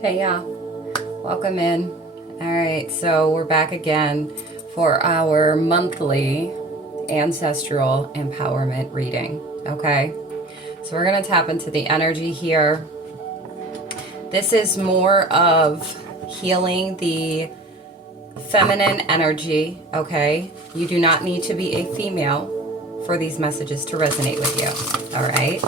Hey, yeah, welcome in. All right, so we're back again for our monthly Ancestral Empowerment reading, okay? So we're gonna tap into the energy here. This is more of healing the feminine energy, okay? You do not need to be a female for these messages to resonate with you, all right?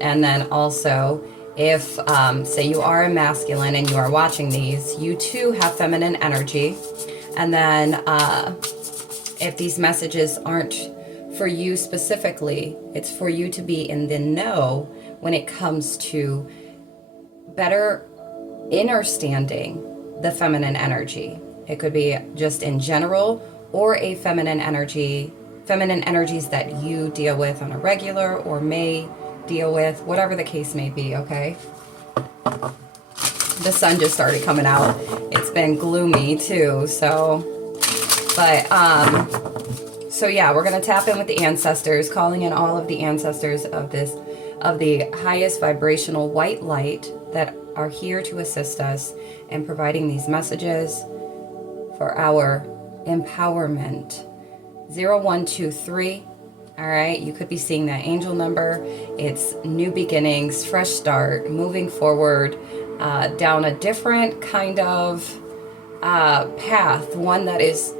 And then also, if, say you are a masculine and you are watching these, you too have feminine energy. And then if these messages aren't for you specifically, it's for you to be in the know when it comes to better understanding the feminine energy. It could be just in general or a feminine energies that you deal with on a regular or may deal with, whatever the case may be, okay? The sun just started coming out. It's been gloomy too, so yeah, we're gonna tap in with the ancestors, calling in all of the ancestors of the highest vibrational white light that are here to assist us in providing these messages for our empowerment. 0123. All right, you could be seeing that angel number. It's new beginnings, fresh start, moving forward down a different kind of path, one that is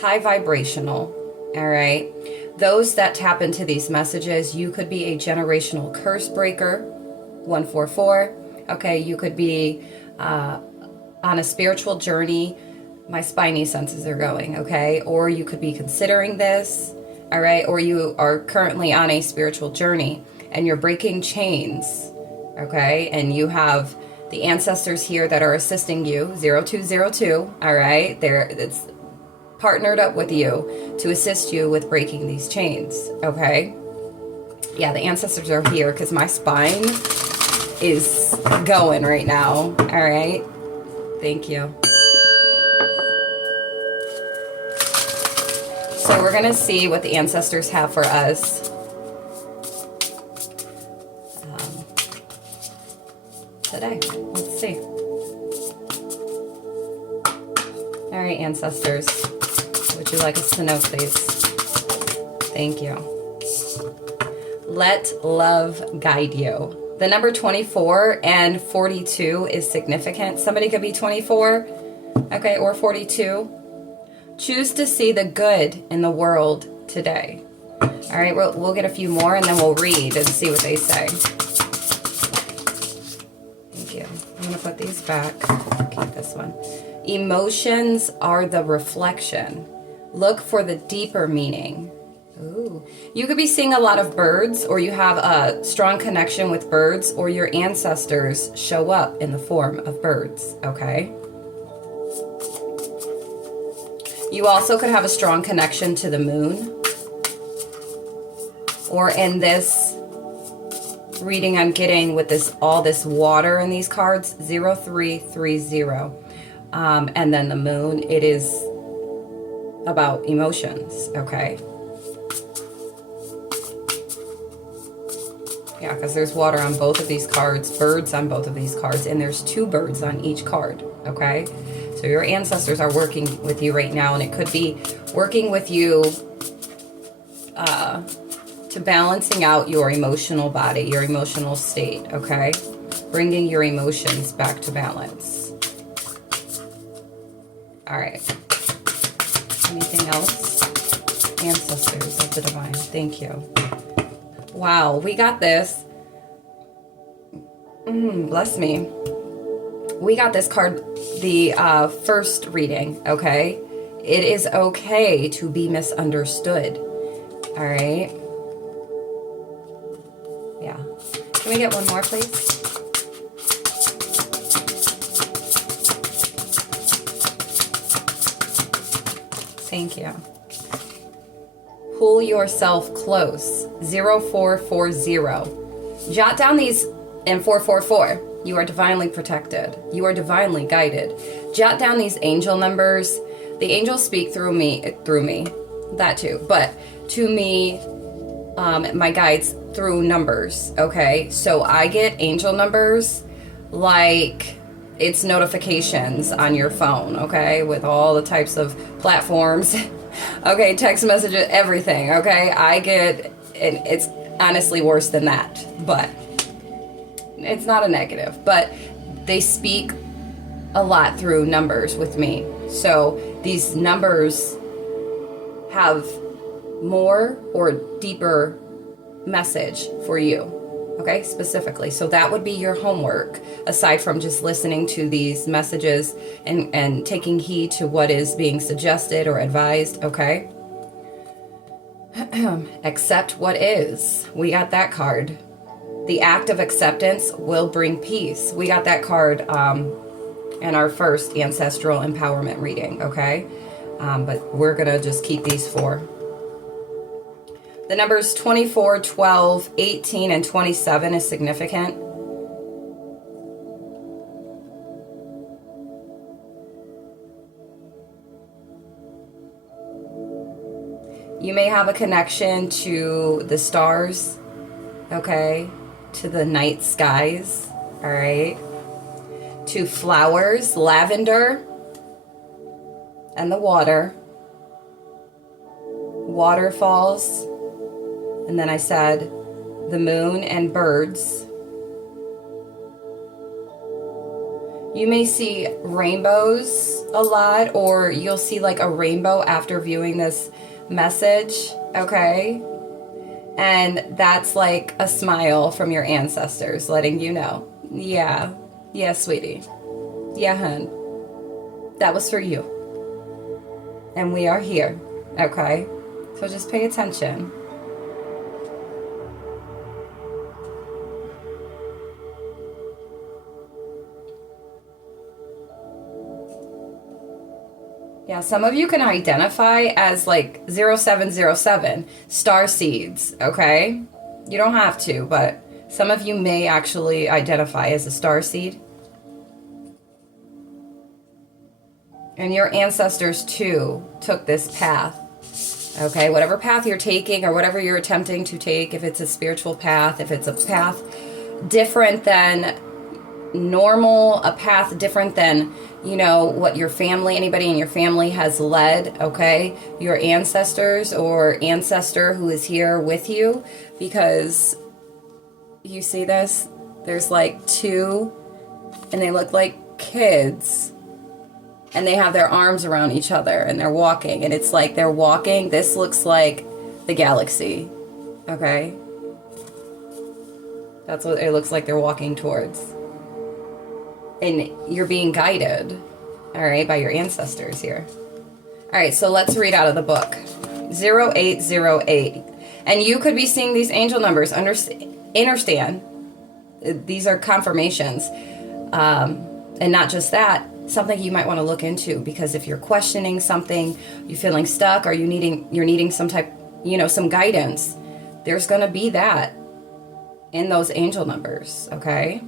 high vibrational. All right, those that tap into these messages, you could be a generational curse breaker, 144. Okay, you could be on a spiritual journey. My spidey senses are going, okay? Or you could be considering this. All right, or you are currently on a spiritual journey and you're breaking chains, okay? And you have the ancestors here that are assisting you, 0202, all right? It's partnered up with you to assist you with breaking these chains, okay? Yeah, the ancestors are here because my spine is going right now, all right? Thank you. So we're gonna see what the ancestors have for us today. Let's see. All right, ancestors, what would you like us to know, please? Thank you. Let love guide you. The number 24 and 42 is significant. Somebody could be 24, okay, or 42. Choose to see the good in the world today. All right, we'll get a few more and then we'll read and see what they say. Thank you. I'm gonna put these back. Keep this one. Emotions are the reflection. Look for the deeper meaning. Ooh. You could be seeing a lot of birds, or you have a strong connection with birds, or your ancestors show up in the form of birds, okay? You also could have a strong connection to the moon. Or in this reading I'm getting with all this water in these cards, 0330. And then the moon, it is about emotions, okay? Yeah, because there's water on both of these cards, birds on both of these cards, and there's 2 birds on each card, okay? So your ancestors are working with you right now, and it could be working with you to balancing out your emotional body, your emotional state, okay? Bringing your emotions back to balance. All right. Anything else? Ancestors of the divine. Thank you. Wow, we got this. Bless me. We got this card, the first reading, okay? It is okay to be misunderstood, all right? Yeah. Can we get one more, please? Thank you. Pull yourself close, 0440. Jot down these, and 444. You are divinely protected. You are divinely guided. Jot down these angel numbers. The angels speak through me, that too. But to me, my guides through numbers, okay? So I get angel numbers like it's notifications on your phone, okay, with all the types of platforms, okay, text messages, everything, okay. I get, and it's honestly worse than that, but it's not a negative, but they speak a lot through numbers with me. So these numbers have more or deeper message for you, okay, specifically. So that would be your homework, aside from just listening to these messages and taking heed to what is being suggested or advised, okay. Accept what is. We got that card. The act of acceptance will bring peace. We got that card in our first Ancestral Empowerment reading, okay? But we're going to just keep these 4. The numbers 24, 12, 18, and 27 is significant. You may have a connection to the stars, okay? To the night skies, all right? To flowers, lavender, and the water. Waterfalls, and then I said the moon and birds. You may see rainbows a lot, or you'll see like a rainbow after viewing this message, okay? And that's like a smile from your ancestors letting you know, yeah, sweetie, yeah, hun, that was for you. And we are here, okay? So just pay attention. Yeah, some of you can identify as like 0707, star seeds, okay? You don't have to, but some of you may actually identify as a star seed. And your ancestors too took this path, okay? Whatever path you're taking or whatever you're attempting to take, if it's a spiritual path, if it's a path different than normal, a path different than, you know, what your family, anybody in your family has led, okay? Your ancestors or ancestor who is here with you, because you see this? There's like 2, and they look like kids, and they have their arms around each other, and they're walking, and it's like they're walking. This looks like the galaxy, okay? That's what it looks like they're walking towards. And you're being guided, all right, by your ancestors here. All right, so let's read out of the book. 0808. And you could be seeing these angel numbers. Understand, these are confirmations. And not just that, something you might want to look into, because if you're questioning something, you're feeling stuck, or you're needing some type, you know, some guidance, there's going to be that in those angel numbers, okay?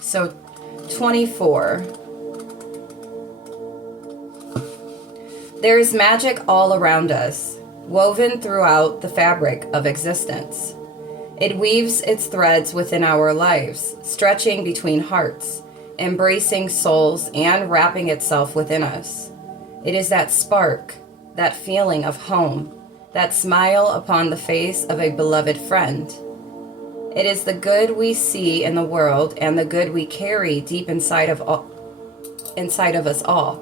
So 24. There is magic all around us, woven throughout the fabric of existence. It weaves its threads within our lives, stretching between hearts, embracing souls, and wrapping itself within us. It is that spark, that feeling of home, that smile upon the face of a beloved friend. It is the good we see in the world and the good we carry deep inside of us all.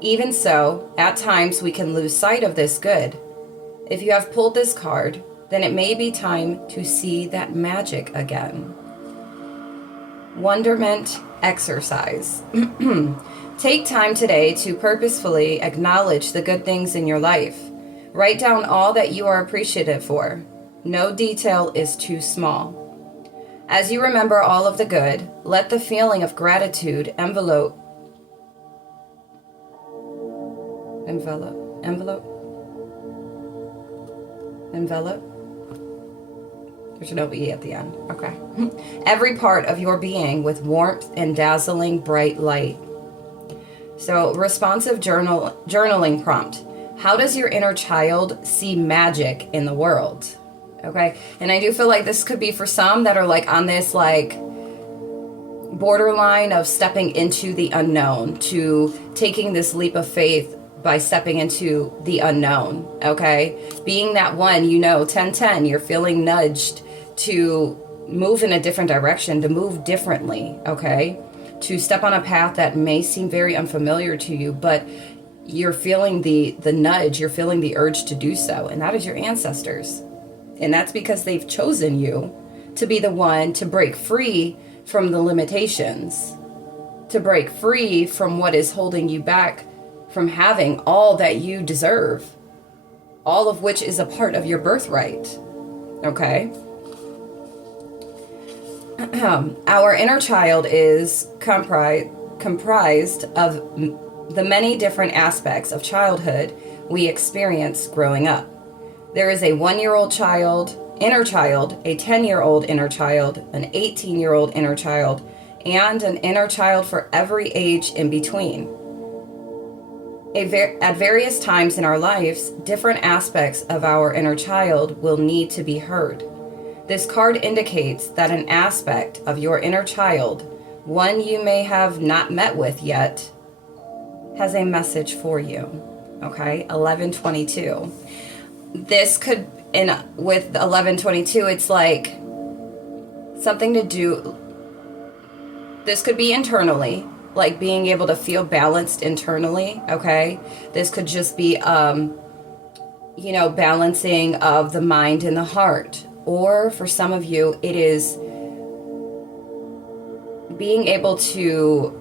Even so, at times we can lose sight of this good. If you have pulled this card, then it may be time to see that magic again. Wonderment exercise. Take time today to purposefully acknowledge the good things in your life. Write down all that you are appreciative for. No detail is too small. As you remember all of the good, let the feeling of gratitude envelope. There's no E at the end. Okay. Every part of your being with warmth and dazzling bright light. So, responsive journaling prompt. How does your inner child see magic in the world? Okay. And I do feel like this could be for some that are like on this like borderline of stepping into the unknown, to taking this leap of faith by stepping into the unknown, okay? Being that one, 10-10, you're feeling nudged to move in a different direction, to move differently, okay? To step on a path that may seem very unfamiliar to you, but you're feeling the nudge, you're feeling the urge to do so, and that is your ancestors. And that's because they've chosen you to be the one to break free from the limitations, to break free from what is holding you back from having all that you deserve, all of which is a part of your birthright, okay? Our inner child is comprised of the many different aspects of childhood we experience growing up. There is a 1-year-old inner child, a 10-year-old inner child, an 18-year-old inner child, and an inner child for every age in between. At various times in our lives, different aspects of our inner child will need to be heard. This card indicates that an aspect of your inner child, one you may have not met with yet, has a message for you. Okay, 1122. This could, with 1122, it's like something to do, this could be internally, like being able to feel balanced internally, okay? This could just be, balancing of the mind and the heart. Or for some of you, it is being able to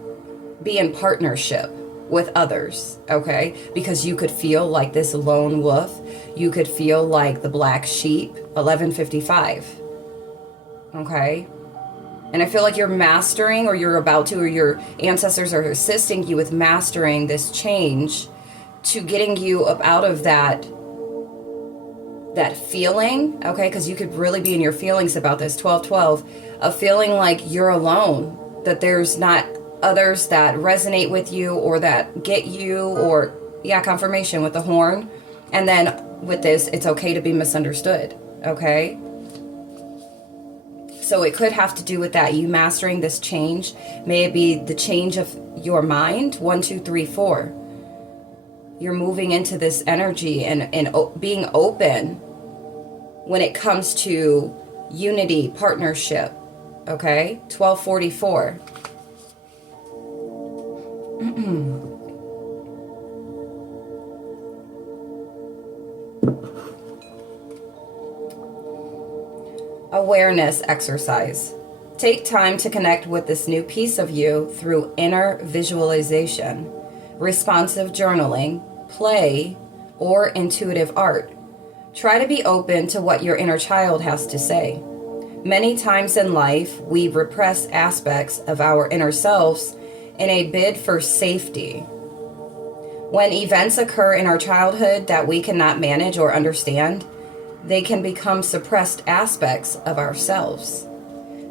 be in partnership with others, okay? Because you could feel like this lone wolf. You could feel like the black sheep, 1155, okay? And I feel like you're mastering, or you're about to, or your ancestors are assisting you with mastering this change to getting you up out of that feeling, okay? Because you could really be in your feelings about this, 1212, of feeling like you're alone, that there's not others that resonate with you or that get you, or, confirmation with the horn. And then with this, it's okay to be misunderstood, okay? So it could have to do with that, you mastering this change. May it be the change of your mind, 1, 2, 3, 4. You're moving into this energy and being open when it comes to unity, partnership, okay? 1244. Awareness exercise. Take time to connect with this new piece of you through inner visualization, responsive journaling, play, or intuitive art. Try to be open to what your inner child has to say. Many times in life, we repress aspects of our inner selves in a bid for safety. When events occur in our childhood that we cannot manage or understand, they can become suppressed aspects of ourselves.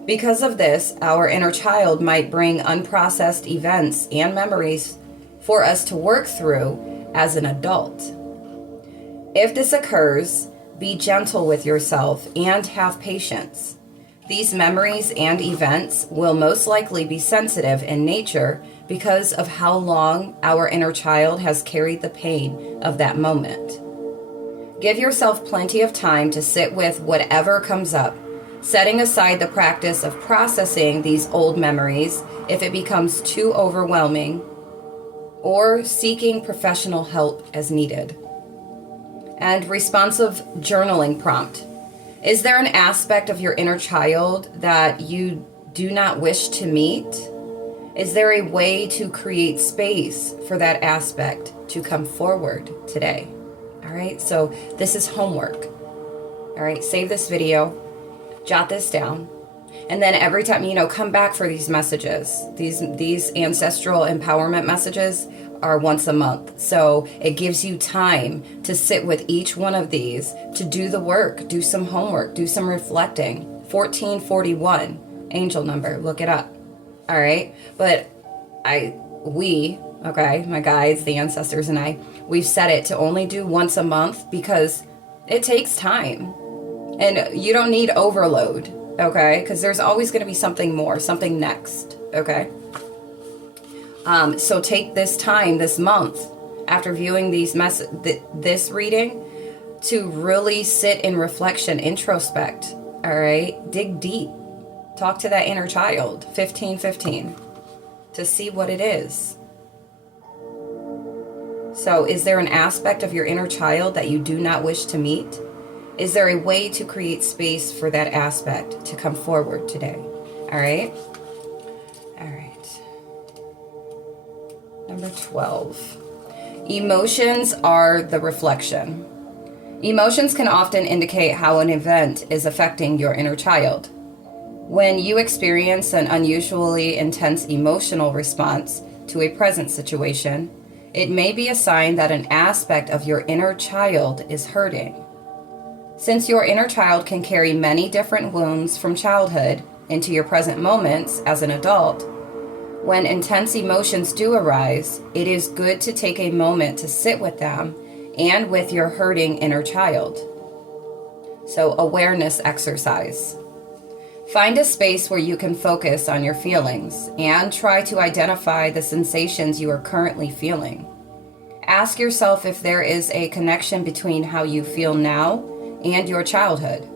Because of this, our inner child might bring unprocessed events and memories for us to work through as an adult. If this occurs, be gentle with yourself and have patience. These memories and events will most likely be sensitive in nature because of how long our inner child has carried the pain of that moment. Give yourself plenty of time to sit with whatever comes up, setting aside the practice of processing these old memories if it becomes too overwhelming, or seeking professional help as needed. And responsive journaling prompt. Is there an aspect of your inner child that you do not wish to meet? Is there a way to create space for that aspect to come forward today? All right, so this is homework. All right, save this video, jot this down, and then every time, come back for these messages. These ancestral empowerment messages are once a month. So it gives you time to sit with each one of these, to do the work, do some homework, do some reflecting. 1441, angel number, look it up. All right, but my guides, the ancestors, and I, we've set it to only do once a month because it takes time. And you don't need overload, okay? Because there's always going to be something more, something next, okay? So take this time, this month, after viewing this reading, to really sit in reflection, introspect, all right? Dig deep. Talk to that inner child, 1515, to see what it is. So is there an aspect of your inner child that you do not wish to meet? Is there a way to create space for that aspect to come forward today? All right? All right. Number 12. Emotions are the reflection. Emotions can often indicate how an event is affecting your inner child. When you experience an unusually intense emotional response to a present situation, it may be a sign that an aspect of your inner child is hurting. Since your inner child can carry many different wounds from childhood into your present moments as an adult, when intense emotions do arise, it is good to take a moment to sit with them and with your hurting inner child. So, awareness exercise. Find a space where you can focus on your feelings and try to identify the sensations you are currently feeling. Ask yourself if there is a connection between how you feel now and your childhood.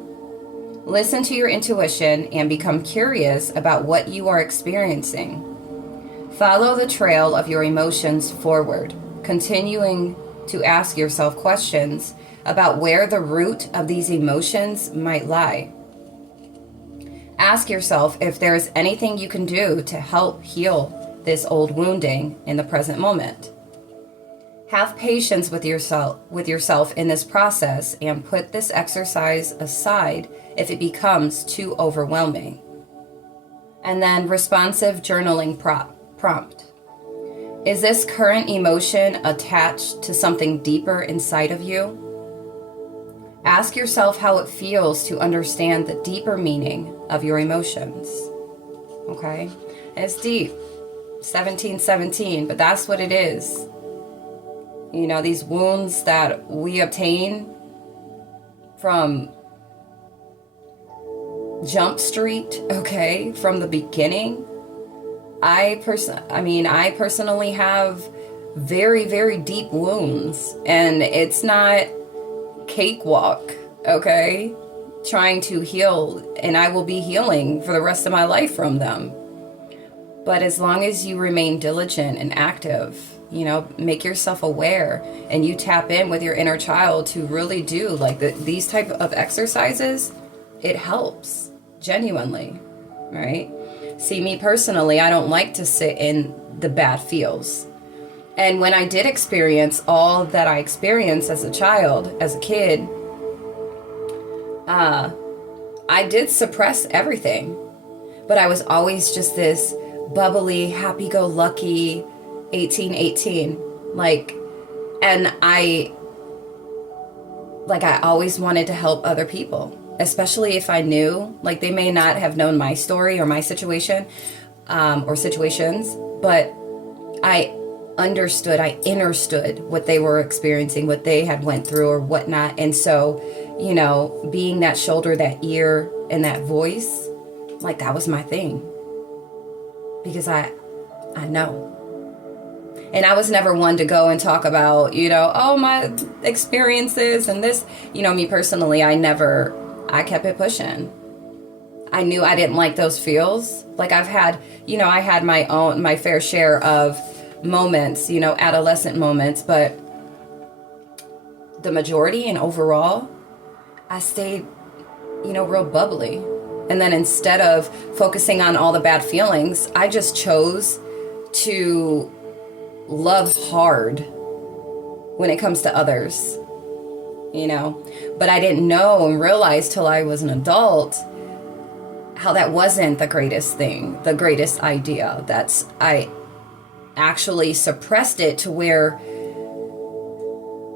Listen to your intuition and become curious about what you are experiencing. Follow the trail of your emotions forward, continuing to ask yourself questions about where the root of these emotions might lie. Ask yourself if there is anything you can do to help heal this old wounding in the present moment. Have patience with yourself in this process and put this exercise aside if it becomes too overwhelming. And then responsive journaling prompt. Is this current emotion attached to something deeper inside of you? Ask yourself how it feels to understand the deeper meaning of your emotions. Okay? It's deep. 1717, but that's what it is. You know, these wounds that we obtain from Jump Street, okay, from the beginning. I personally have very, very deep wounds, and it's not cakewalk, okay? Trying to heal, and I will be healing for the rest of my life from them. But as long as you remain diligent and active, you know, make yourself aware, and you tap in with your inner child to really do like these type of exercises, it helps genuinely, right? See, me personally, I don't like to sit in the bad feels. And when I did experience all that I experienced as a child, as a kid, I did suppress everything. But I was always just this bubbly, happy-go-lucky 1818. And I always wanted to help other people. Especially if I knew, like, they may not have known my story or my situation, or situations, but I understood what they were experiencing, what they had went through or whatnot. And so, you know, being that shoulder, that ear, and that voice, like, that was my thing. Because I know. And I was never one to go and talk about, you know, oh, my experiences and this, you know, me personally, I kept it pushing. I knew I didn't like those feels. Like, I had my fair share of moments, you know, adolescent moments, but the majority and overall, I stayed, you know, real bubbly. And then instead of focusing on all the bad feelings, I just chose to love hard when it comes to others. You know, but I didn't know and realize till I was an adult how that wasn't the greatest thing, the greatest idea. I actually suppressed it to where,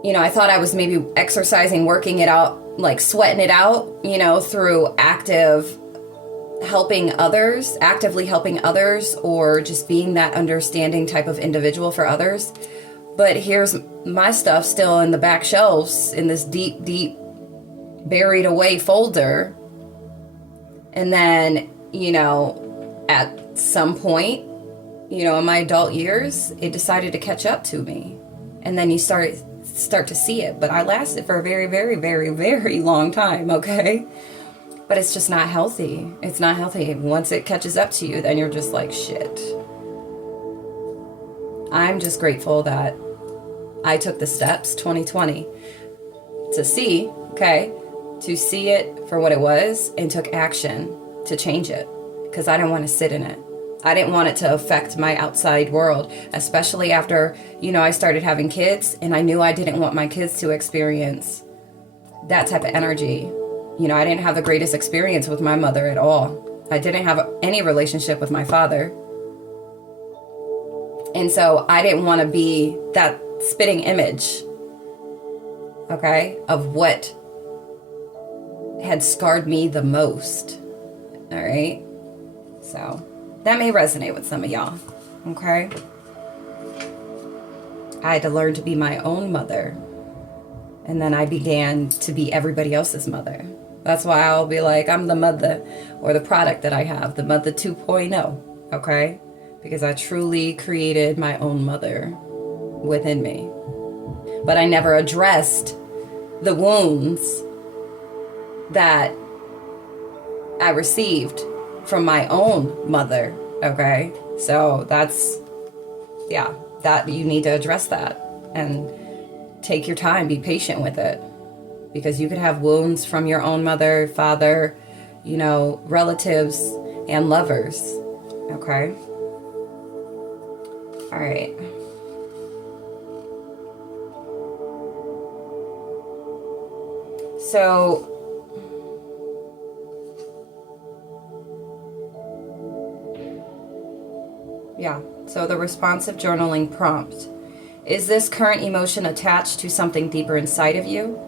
you know, I thought I was maybe exercising, working it out, like sweating it out, you know, through actively helping others, or just being that understanding type of individual for others. But here's my stuff still in the back shelves in this deep, deep, buried away folder. And then, you know, at some point, in my adult years, it decided to catch up to me. And then you start to see it. But I lasted for a very, very, very, very long time, okay? But it's just not healthy. It's not healthy. Once it catches up to you, then you're just like, shit. I'm just grateful that I took the steps 2020 to see it for what it was and took action to change it, because I didn't want to sit in it. I didn't want it to affect my outside world, especially after, I started having kids, and I knew I didn't want my kids to experience that type of energy. I didn't have the greatest experience with my mother at all. I didn't have any relationship with my father. And so I didn't want to be that spitting image, okay, of what had scarred me the most. All right. So that may resonate with some of y'all. Okay. I had to learn to be my own mother. And then I began to be everybody else's mother. That's why I'll be like, I'm the mother, or the product that I have, the mother 2.0. Okay. Because I truly created my own mother within me. But I never addressed the wounds that I received from my own mother, okay? So that you need to address that and take your time, be patient with it. Because you could have wounds from your own mother, father, relatives, and lovers, okay? All right. So, so the responsive journaling prompt. Is this current emotion attached to something deeper inside of you?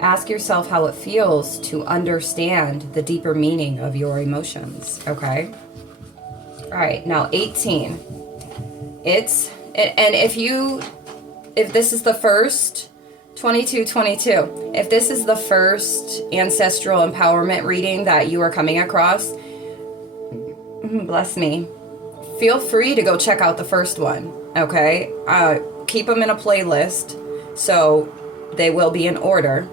Ask yourself how it feels to understand the deeper meaning of your emotions, okay? All right, now 18. If this is the first 2222, if this is the first ancestral empowerment reading that you are coming across, bless me, feel free to go check out the first one, okay? Keep them in a playlist, so they will be in order.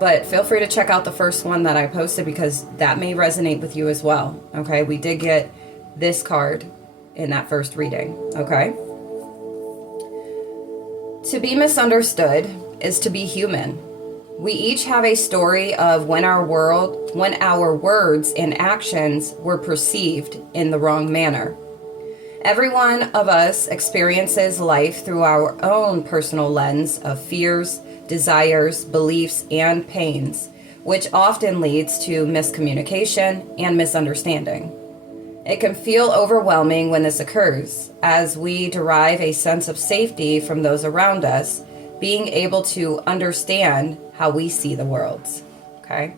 But feel free to check out the first one that I posted, because that may resonate with you as well, okay? We did get this card in that first reading, okay? To be misunderstood is to be human. We each have a story of when our words and actions were perceived in the wrong manner. Every one of us experiences life through our own personal lens of fears, desires, beliefs, and pains, which often leads to miscommunication and misunderstanding. It can feel overwhelming when this occurs, as we derive a sense of safety from those around us, being able to understand how we see the world. Okay?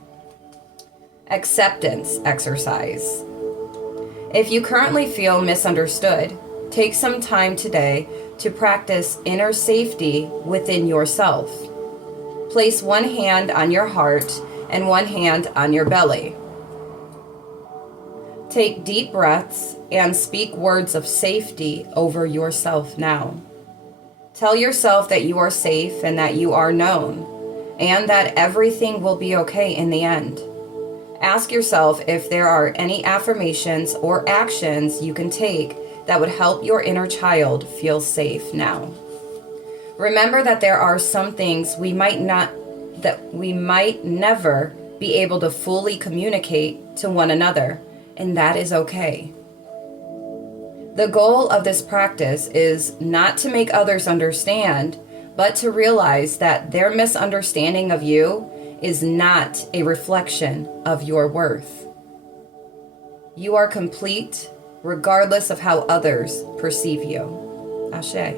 Acceptance exercise. If you currently feel misunderstood, take some time today to practice inner safety within yourself. Place one hand on your heart and one hand on your belly. Take deep breaths and speak words of safety over yourself now. Tell yourself that you are safe and that you are known, and that everything will be okay in the end. Ask yourself if there are any affirmations or actions you can take that would help your inner child feel safe now. Remember that there are some things we might never be able to fully communicate to one another, and that is okay. The goal of this practice is not to make others understand, but to realize that their misunderstanding of you is not a reflection of your worth. You are complete regardless of how others perceive you. Ashe.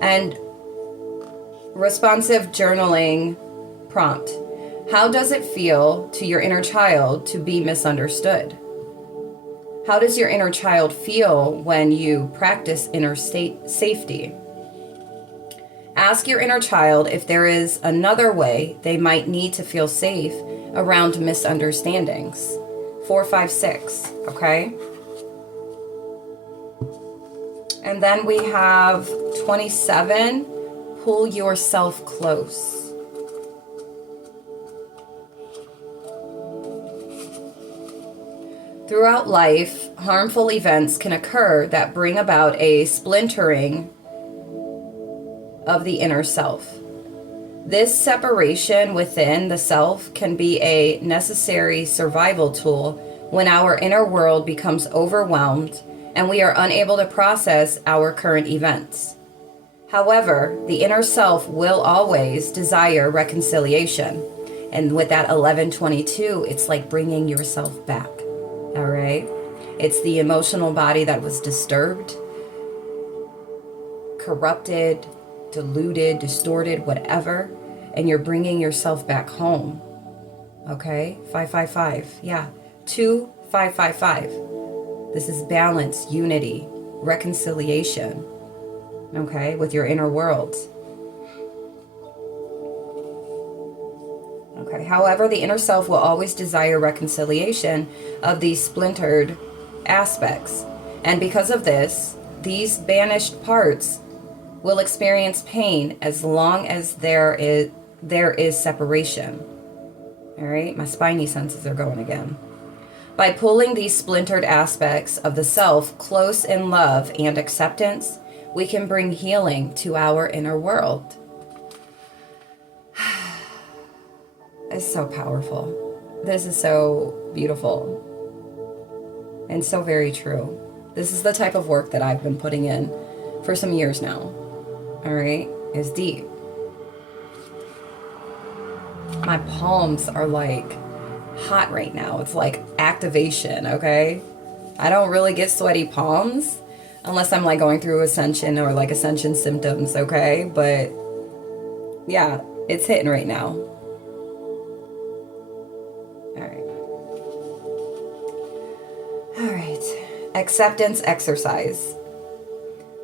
And responsive journaling prompt. How does it feel to your inner child to be misunderstood? How does your inner child feel when you practice inner safety? Ask your inner child if there is another way they might need to feel safe around misunderstandings. 4, 5, 6, okay? And then we have 27, pull yourself close. Throughout life, harmful events can occur that bring about a splintering of the inner self. This separation within the self can be a necessary survival tool when our inner world becomes overwhelmed and we are unable to process our current events. However, the inner self will always desire reconciliation. And with that 1122, it's like bringing yourself back. All right? It's the emotional body that was disturbed, corrupted, diluted, distorted, whatever, and you're bringing yourself back home. Okay? 555. Yeah. 2, 5, 5, 5. This is balance, unity, reconciliation. Okay? With your inner world. Okay. However, the inner self will always desire reconciliation of these splintered aspects. And because of this, these banished parts will experience pain as long as there is separation. All right, my spiny senses are going again. By pulling these splintered aspects of the self close in love and acceptance, we can bring healing to our inner world. It's so powerful. This is so beautiful and so very true. This is the type of work that I've been putting in for some years now. All right, it's deep. My palms are like hot right now. It's like activation, okay? I don't really get sweaty palms unless I'm like going through ascension or like ascension symptoms, okay? But yeah, it's hitting right now. All right. Acceptance exercise.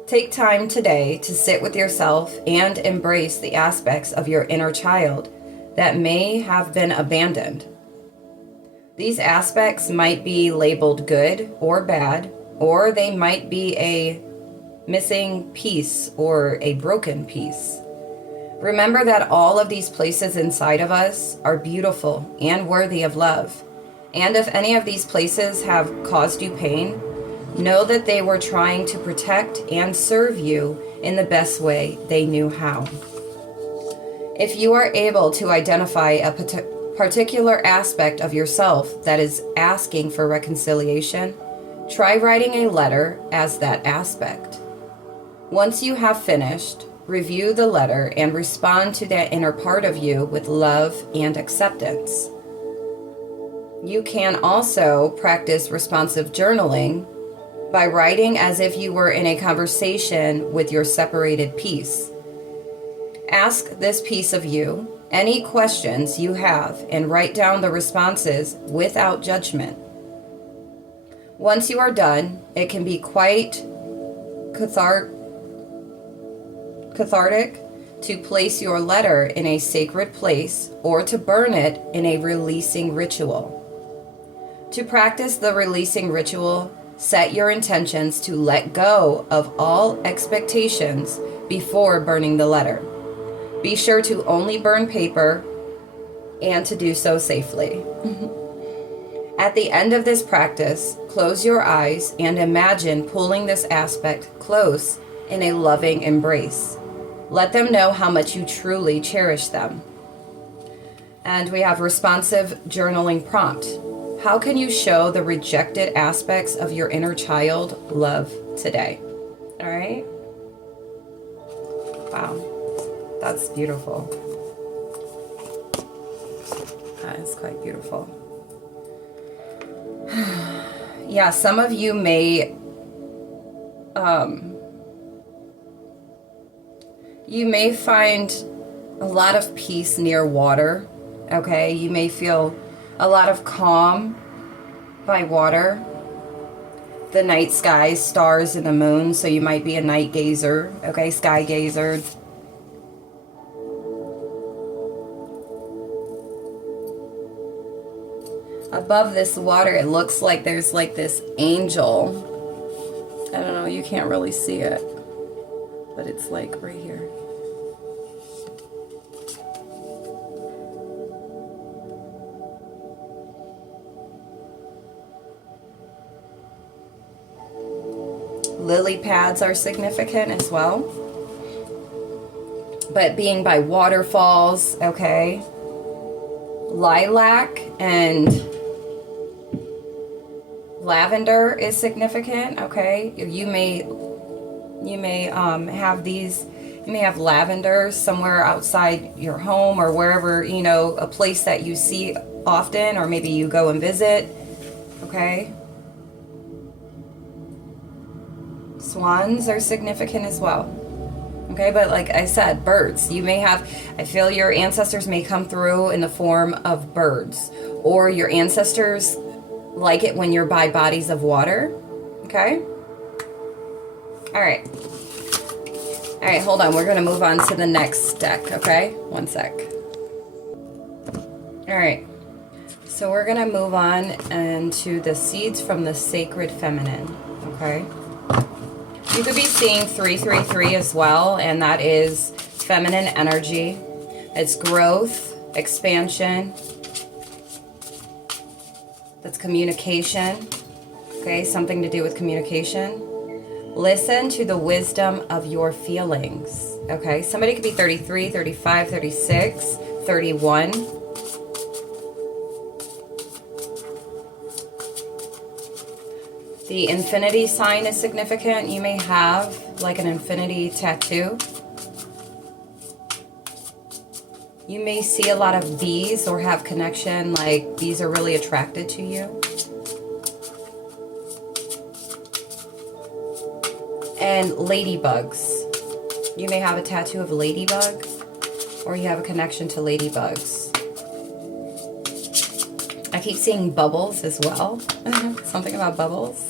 Take time today to sit with yourself and embrace the aspects of your inner child that may have been abandoned. These aspects might be labeled good or bad, or they might be a missing piece or a broken piece. Remember that all of these places inside of us are beautiful and worthy of love. And if any of these places have caused you pain, know that they were trying to protect and serve you in the best way they knew how. If you are able to identify a particular aspect of yourself that is asking for reconciliation, try writing a letter as that aspect. Once you have finished, review the letter and respond to that inner part of you with love and acceptance. You can also practice responsive journaling by writing as if you were in a conversation with your separated piece. Ask this piece of you any questions you have and write down the responses without judgment. Once you are done, it can be quite cathartic to place your letter in a sacred place or to burn it in a releasing ritual. To practice the releasing ritual, set your intentions to let go of all expectations before burning the letter. Be sure to only burn paper and to do so safely. At the end of this practice, close your eyes and imagine pulling this aspect close in a loving embrace. Let them know how much you truly cherish them. And we have responsive journaling prompt. How can you show the rejected aspects of your inner child love today? All right. Wow. That's beautiful. That is quite beautiful. Yeah, some of you may find a lot of peace near water. Okay, you may feel a lot of calm by water. The night sky, stars and the moon, so you might be a night gazer, okay, sky gazer. above this water, it looks like there's like this angel. I don't know, you can't really see it, but it's like right here. Lily pads are significant as well. But being by waterfalls, okay. Lilac and lavender is significant, okay. You may have these, you may have lavender somewhere outside your home or wherever, you know, a place that you see often, or maybe you go and visit, okay. Swans are significant as well. Okay, but like I said, birds. You may have, I feel your ancestors may come through in the form of birds. Or your ancestors like it when you're by bodies of water. Okay? Alright. Alright, hold on. We're going to move on to the next deck, okay? One sec. Alright. So we're going to move on into the seeds from the sacred feminine. Okay? You could be seeing 333 as well, and that is feminine energy. It's growth, expansion. That's communication. Okay, something to do with communication. Listen to the wisdom of your feelings. Okay, somebody could be 33, 35, 36, 31. The infinity sign is significant. You may have like an infinity tattoo. You may see a lot of bees or have connection, like bees are really attracted to you. And ladybugs. You may have a tattoo of a ladybug, or you have a connection to ladybugs. I keep seeing bubbles as well. Something about bubbles.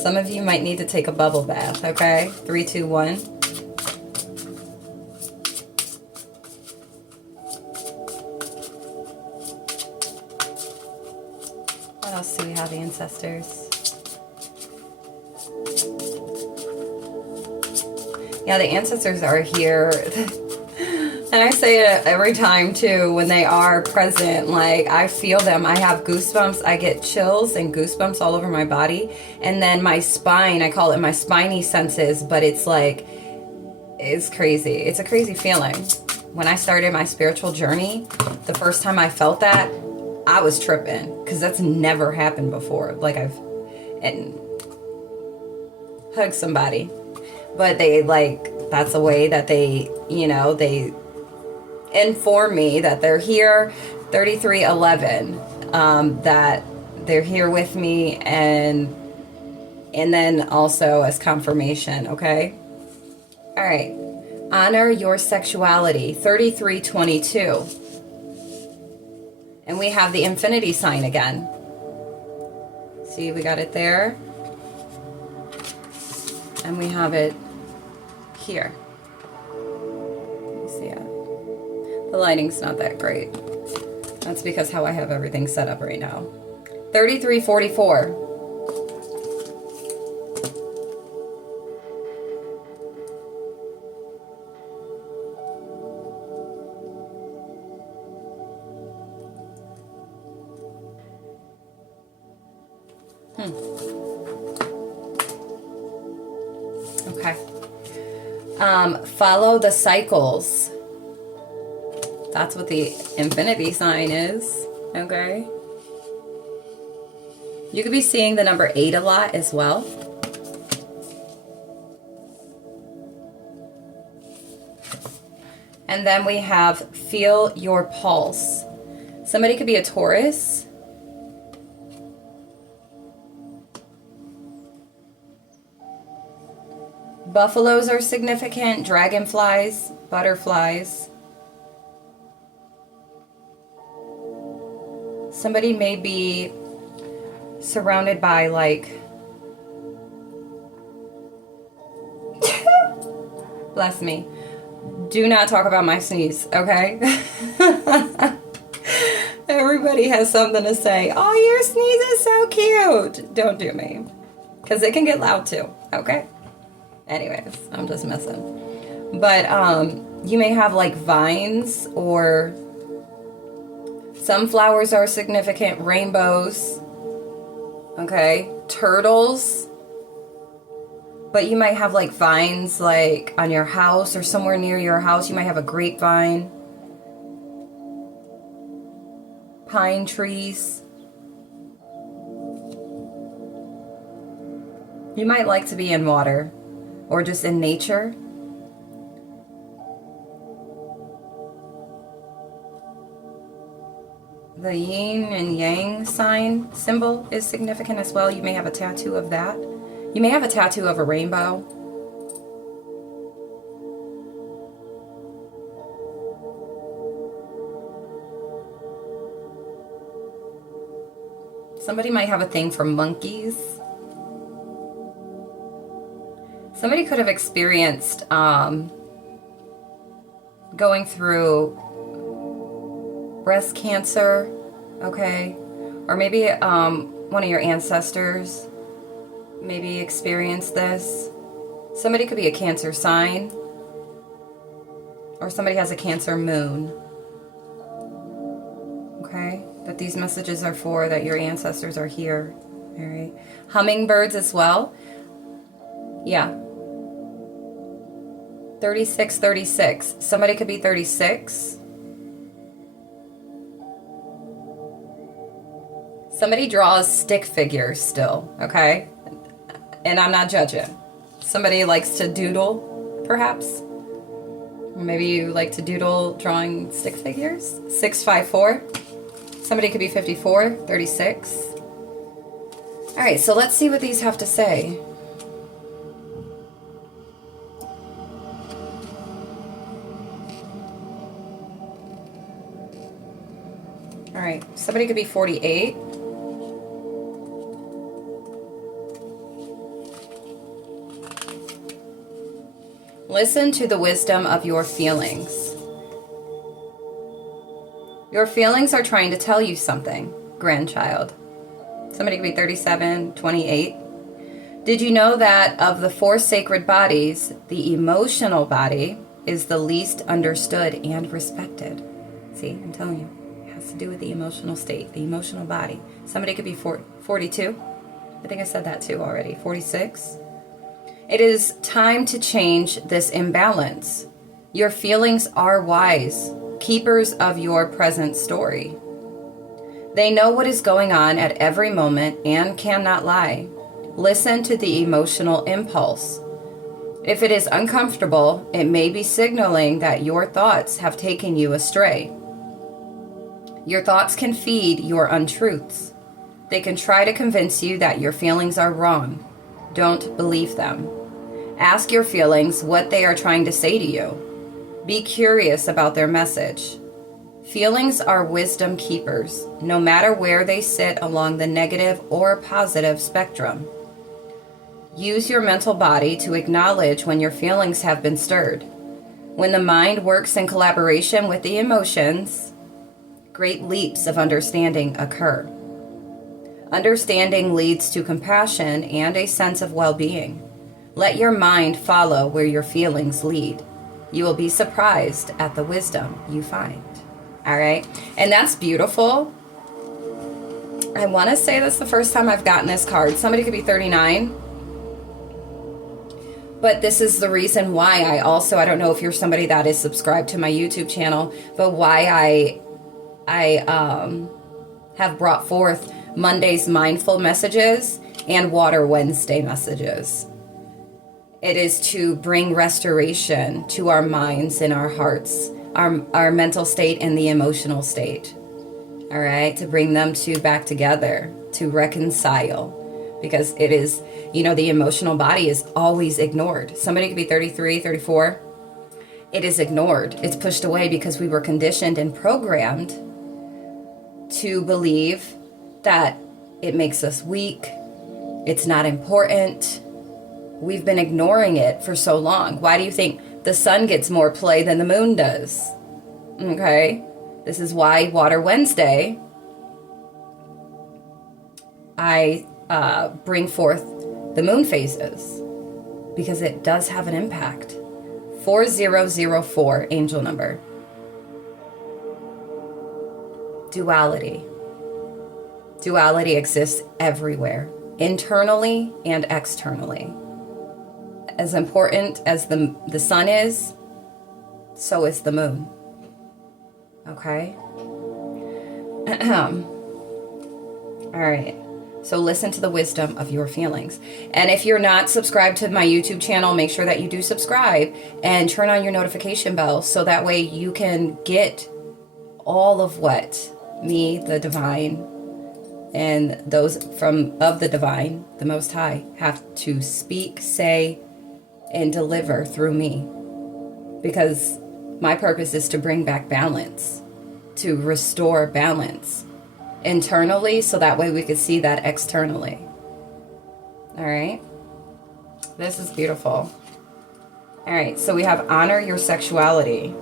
Some of you might need to take a bubble bath, okay? 3, 2, 1. What else do we have, ancestors? Yeah, the ancestors are here. And I say it every time too, when they are present, like I feel them. I have goosebumps. I get chills and goosebumps all over my body. And then my spine, I call it my spiny senses, but it's like, it's crazy. It's a crazy feeling. When I started my spiritual journey, the first time I felt that, I was tripping, because that's never happened before. Like and hug somebody. But they like, that's the way that they, you know, they inform me that they're here. 3311, that they're here with me, and then also as confirmation. Okay, all right. Honor your sexuality. 3322, and we have the infinity sign again. See, we got it there, and we have it here. See it. The lighting's not that great. That's because how I have everything set up right now. 3344. Okay. Follow the cycles. That's what the infinity sign is, okay? You could be seeing the number 8 a lot as well. And then we have feel your pulse. Somebody could be a Taurus. Buffaloes are significant, dragonflies, butterflies. Somebody may be surrounded by like, bless me. Do not talk about my sneeze, okay? Everybody has something to say. Oh, your sneeze is so cute. Don't do me. Because it can get loud too, okay? Anyways, I'm just messing. But you may have like vines, or some flowers are significant, rainbows, okay? Turtles. But you might have like vines like on your house or somewhere near your house. You might have a grapevine. Pine trees. You might like to be in water or just in nature. The yin and yang sign symbol is significant as well. You may have a tattoo of that. You may have a tattoo of a rainbow. Somebody might have a thing for monkeys. Somebody could have experienced going through breast cancer, okay? Or maybe one of your ancestors maybe experienced this. Somebody could be a Cancer sign, or somebody has a Cancer moon, okay? That these messages are for, that your ancestors are here, all right? Hummingbirds as well. Yeah. 36, 36. Somebody could be 36. Somebody draws stick figures still, okay? And I'm not judging. Somebody likes to doodle, perhaps. Maybe you like to doodle drawing stick figures. 654. Somebody could be 54, 36. All right, so let's see what these have to say. All right, somebody could be 48. Listen to the wisdom of your feelings. Your feelings are trying to tell you something, grandchild. Somebody could be 37, 28. Did you know that of the 4 sacred bodies, the emotional body is the least understood and respected? See, I'm telling you, it has to do with the emotional state, the emotional body. Somebody could be 42. I think I said that too already. 46. It is time to change this imbalance. Your feelings are wise, keepers of your present story. They know what is going on at every moment and cannot lie. Listen to the emotional impulse. If it is uncomfortable, it may be signaling that your thoughts have taken you astray. Your thoughts can feed your untruths. They can try to convince you that your feelings are wrong. Don't believe them. Ask your feelings what they are trying to say to you. Be curious about their message. Feelings are wisdom keepers, no matter where they sit along the negative or positive spectrum. Use your mental body to acknowledge when your feelings have been stirred. When the mind works in collaboration with the emotions, great leaps of understanding occur. Understanding leads to compassion and a sense of well-being. Let your mind follow where your feelings lead. You will be surprised at the wisdom you find. All right? And that's beautiful. I want to say that's the first time I've gotten this card. Somebody could be 39. But this is the reason why I don't know if you're somebody that is subscribed to my YouTube channel, but why I have brought forth Monday's mindful messages and Water Wednesday messages. It is to bring restoration to our minds and our hearts, our mental state and the emotional state. All right, to bring them back together, to reconcile. Because it is, the emotional body is always ignored. Somebody could be 33, 34. It is ignored. It's pushed away because we were conditioned and programmed to believe that it makes us weak. It's not important. We've been ignoring it for so long. Why do you think the sun gets more play than the moon does? Okay? This is why Water Wednesday I bring forth the moon phases, because it does have an impact. 4004, angel number. Duality. Duality exists everywhere, internally and externally. As important as the sun is, so is the moon. Okay? All right. So listen to the wisdom of your feelings. And if you're not subscribed to my YouTube channel, make sure that you do subscribe and turn on your notification bell so that way you can get all of what me, the divine, and those of the divine, the Most High, have to speak, say, and deliver through me. Because my purpose is to bring back balance, to restore balance internally, so that way we could see that externally. All right. This is beautiful. All right. So we have honor your sexuality.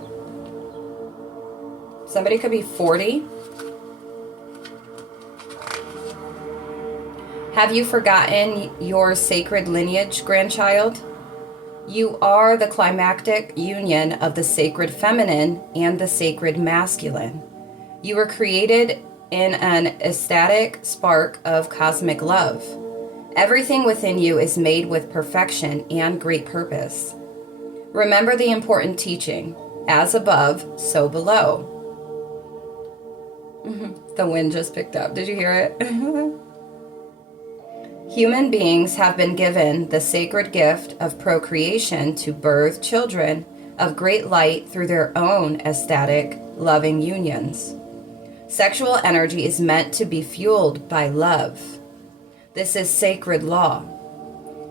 Somebody could be 40. Have you forgotten your sacred lineage, grandchild? You are the climactic union of the sacred feminine and the sacred masculine. You were created in an ecstatic spark of cosmic love. Everything within you is made with perfection and great purpose. Remember the important teaching, as above, so below. The wind just picked up. Did you hear it? Human beings have been given the sacred gift of procreation to birth children of great light through their own ecstatic, loving unions. Sexual energy is meant to be fueled by love. This is sacred law.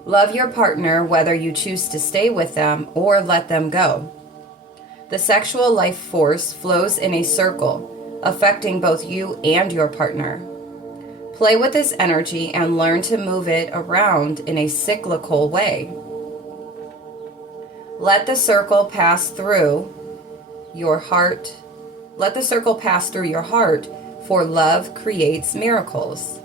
Love your partner whether you choose to stay with them or let them go. The sexual life force flows in a circle, affecting both you and your partner. Play with this energy and learn to move it around in a cyclical way. Let the circle pass through your heart. Let the circle pass through your heart, for love creates miracles.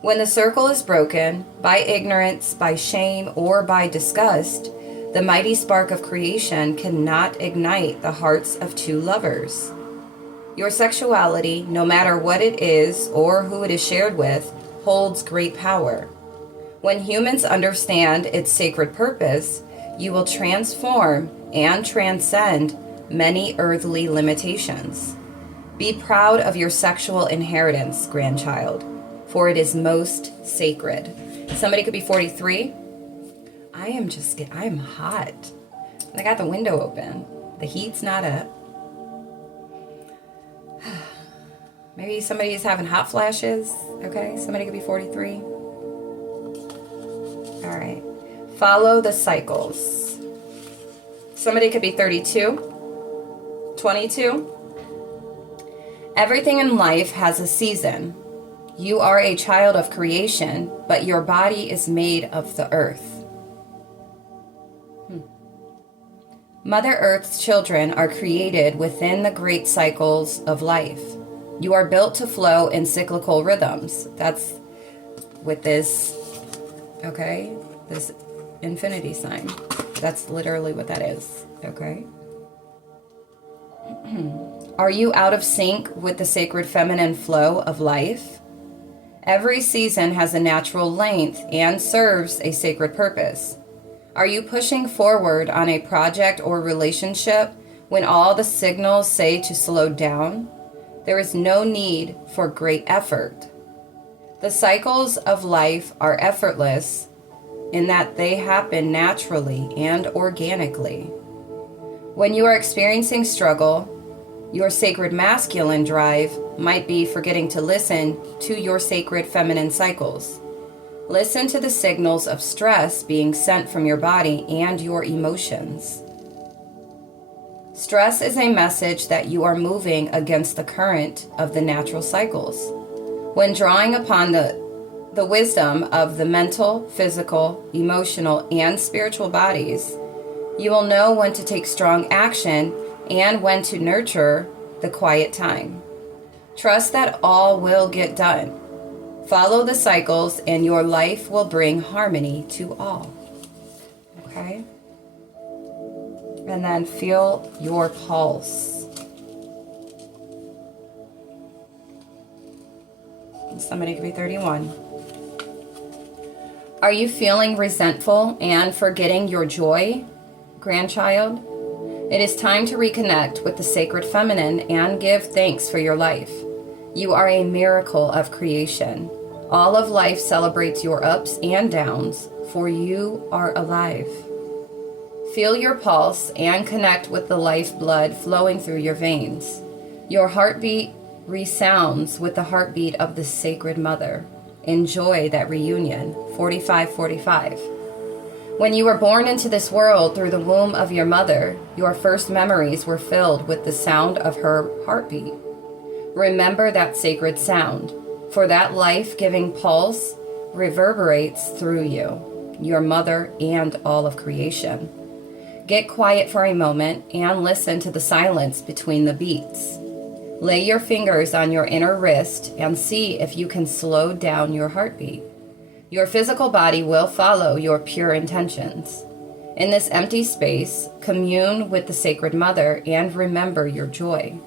When the circle is broken, by ignorance, by shame, or by disgust, the mighty spark of creation cannot ignite the hearts of two lovers. Your sexuality, no matter what it is or who it is shared with, holds great power. When humans understand its sacred purpose, you will transform and transcend many earthly limitations. Be proud of your sexual inheritance, grandchild, for it is most sacred. Somebody could be 43. I am hot. I got the window open. The heat's not up. Maybe somebody's having hot flashes. Okay, somebody could be 43. All right. Follow the cycles. Somebody could be 32. 22. Everything in life has a season. You are a child of creation, but your body is made of the earth. Mother Earth's children are created within the great cycles of life. You are built to flow in cyclical rhythms. That's with this, okay, this infinity sign. That's literally what that is, okay? Are you out of sync with the sacred feminine flow of life? Every season has a natural length and serves a sacred purpose. Are you pushing forward on a project or relationship when all the signals say to slow down? There is no need for great effort. The cycles of life are effortless in that they happen naturally and organically. When you are experiencing struggle, your sacred masculine drive might be forgetting to listen to your sacred feminine cycles. Listen to the signals of stress being sent from your body and your emotions. Stress is a message that you are moving against the current of the natural cycles. When drawing upon the wisdom of the mental, physical, emotional, and spiritual bodies, you will know when to take strong action and when to nurture the quiet time. Trust that all will get done. Follow the cycles and your life will bring harmony to all. Okay? And then feel your pulse. Somebody could be 31. Are you feeling resentful and forgetting your joy, grandchild? It is time to reconnect with the sacred feminine and give thanks for your life. You are a miracle of creation. All of life celebrates your ups and downs, for you are alive. Feel your pulse and connect with the lifeblood flowing through your veins. Your heartbeat resounds with the heartbeat of the Sacred Mother. Enjoy that reunion. 4545. When you were born into this world through the womb of your mother, your first memories were filled with the sound of her heartbeat. Remember that sacred sound, for that life-giving pulse reverberates through you, your mother, and all of creation. Get quiet for a moment and listen to the silence between the beats. Lay your fingers on your inner wrist and see if you can slow down your heartbeat. Your physical body will follow your pure intentions. In this empty space, commune with the Sacred Mother and remember your joy.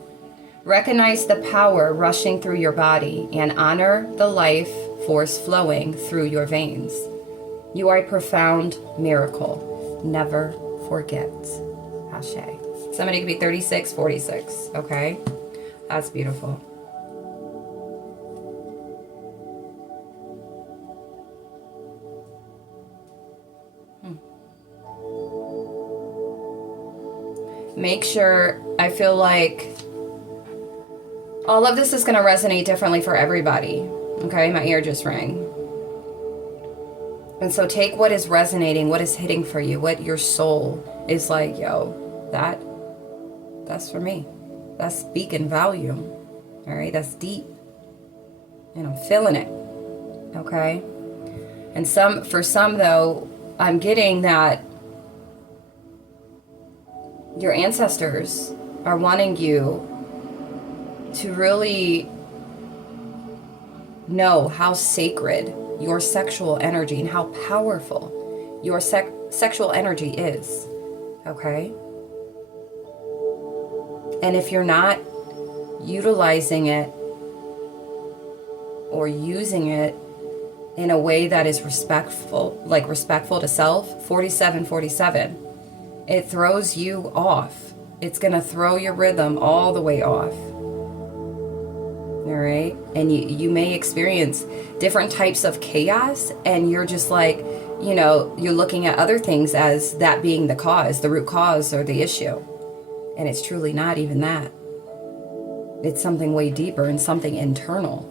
Recognize the power rushing through your body and honor the life force flowing through your veins. You are a profound miracle. Never forget. Ashe. Somebody could be 36, 46. Okay? That's beautiful. Make sure, I feel like all of this is going to resonate differently for everybody. Okay, my ear just rang. And so take what is resonating, what is hitting for you, what your soul is like, yo, that's for me. That's speaking volume. All right, that's deep. And I'm feeling it. Okay? And for some though, I'm getting that your ancestors are wanting you to really know how sacred your sexual energy and how powerful your sexual energy is. Okay? And if you're not utilizing it or using it in a way that is respectful, like respectful to self, 4747, it throws you off. It's going to throw your rhythm all the way off. All right? And you may experience different types of chaos, and you're just like, you know, you're looking at other things as that being the cause, the root cause or the issue. And it's truly not even that. It's something way deeper and something internal.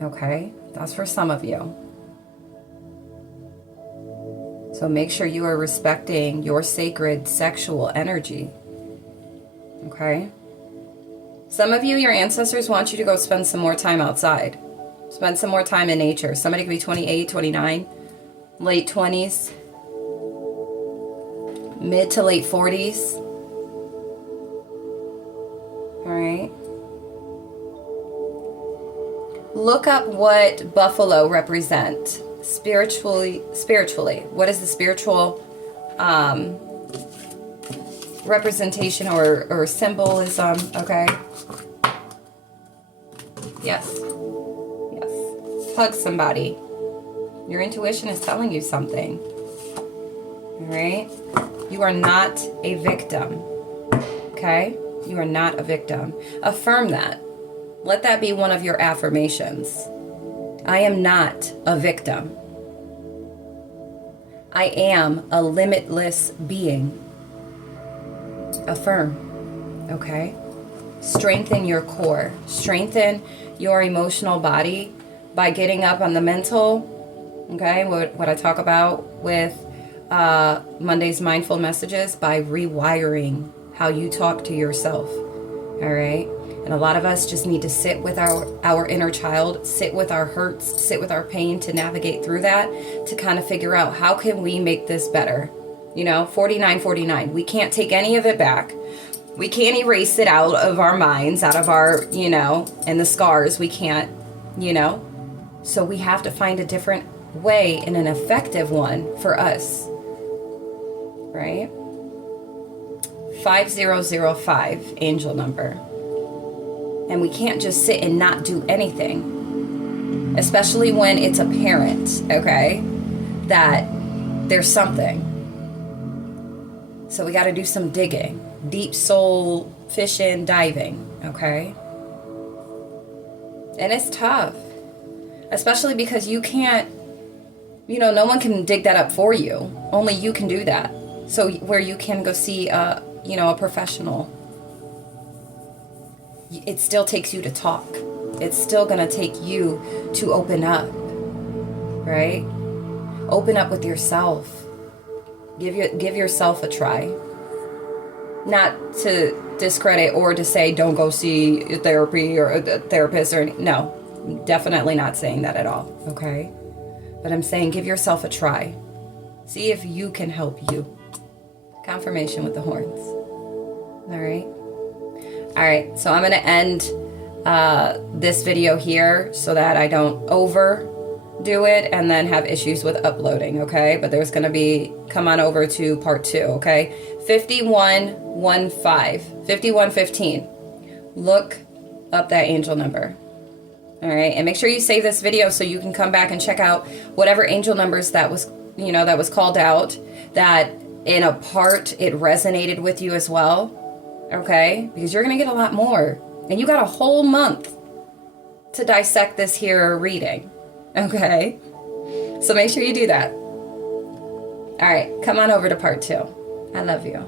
Okay? That's for some of you. So make sure you are respecting your sacred sexual energy. Okay? Some of you, your ancestors want you to go spend some more time outside. Spend some more time in nature. Somebody could be 28, 29, late 20s, mid to late 40s. All right? Look up what buffalo represent spiritually. What is the spiritual representation or symbolism? Okay. Yes. Hug somebody. Your intuition is telling you something. All right. You are not a victim. Okay. You are not a victim. Affirm that. Let that be one of your affirmations. I am not a victim. I am a limitless being. Affirm. Okay? Strengthen your core. Strengthen your emotional body by getting up on the mental. Okay? What I talk about with Monday's mindful messages, by rewiring how you talk to yourself. All right? And a lot of us just need to sit with our inner child, sit with our hurts, sit with our pain to navigate through that, to kind of figure out how can we make this better. You know, 4949. We can't take any of it back. We can't erase it out of our minds, out of our, you know, and the scars. We can't, you know. So we have to find a different way and an effective one for us, right? 5005 angel number. And we can't just sit and not do anything, especially when it's apparent, okay, that there's something. So we got to do some digging, deep soul fishing, diving, okay? And it's tough, especially because you can't, no one can dig that up for you. Only you can do that. So where you can go see a professional, it still takes you to talk. It's still going to take you to open up, right? Open up with yourself. Give yourself a try. Not to discredit or to say don't go see a therapy or a therapist or no, definitely not saying that at all, okay? But I'm saying give yourself a try. See if you can help you. Confirmation with the horns. All right, so I'm going to end this video here so that I don't overdo it and then have issues with uploading, okay? But there's going to be, come on over to part 2, okay? 5115. Look up that angel number. All right, and make sure you save this video so you can come back and check out whatever angel numbers that was, that was called out, that in a part it resonated with you as well. Okay, because you're going to get a lot more. And you got a whole month to dissect this here reading. Okay, so make sure you do that. All right, come on over to part 2. I love you.